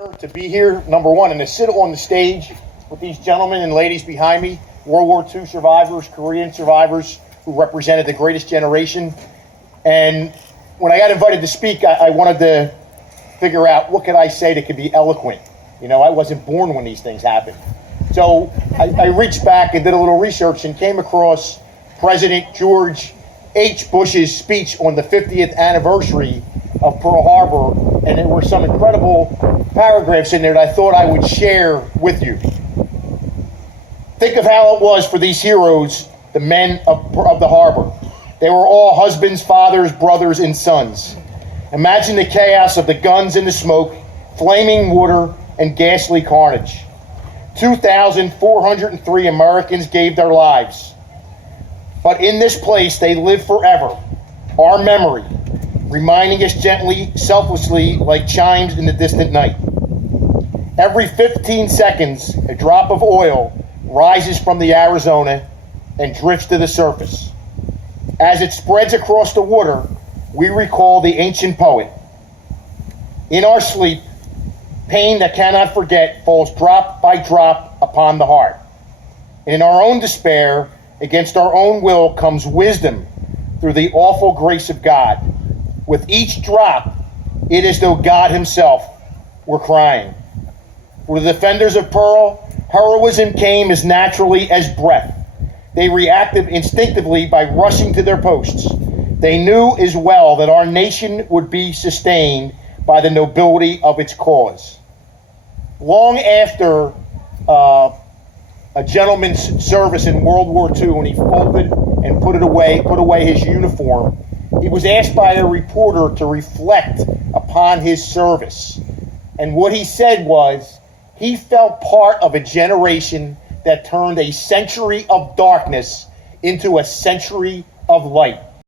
To be here, number one, and to sit on the stage with these gentlemen and ladies behind me, World War II survivors, Korean survivors who represented the greatest generation. And when I got invited to speak, I wanted to figure out what could I say that could be eloquent. You know, I wasn't born when these things happened. So I reached back and did a little research and came across President George H. Bush's speech on the 50th anniversary of Pearl Harbor, and there were some incredible paragraphs in there that I thought I would share with you. Think of how it was for these heroes, the men of the harbor. They were all husbands, fathers, brothers, and sons. Imagine the chaos of the guns and the smoke, flaming water, and ghastly carnage. 2,403 Americans gave their lives. But in this place, they live forever. Our memory, reminding us gently, selflessly, like chimes in the distant night. Every 15 seconds, a drop of oil rises from the Arizona and drifts to the surface. As it spreads across the water, we recall the ancient poet. In our sleep, pain that cannot forget falls drop by drop upon the heart. And in our own despair, against our own will, comes wisdom through the awful grace of God. With each drop, it is as though God himself were crying. For the defenders of Pearl, heroism came as naturally as breath. They reacted instinctively by rushing to their posts. They knew as well that our nation would be sustained by the nobility of its cause. Long after a gentleman's service in World War II, when he folded and put away his uniform, he was asked by a reporter to reflect upon his service. And what he said was, he felt part of a generation that turned a century of darkness into a century of light.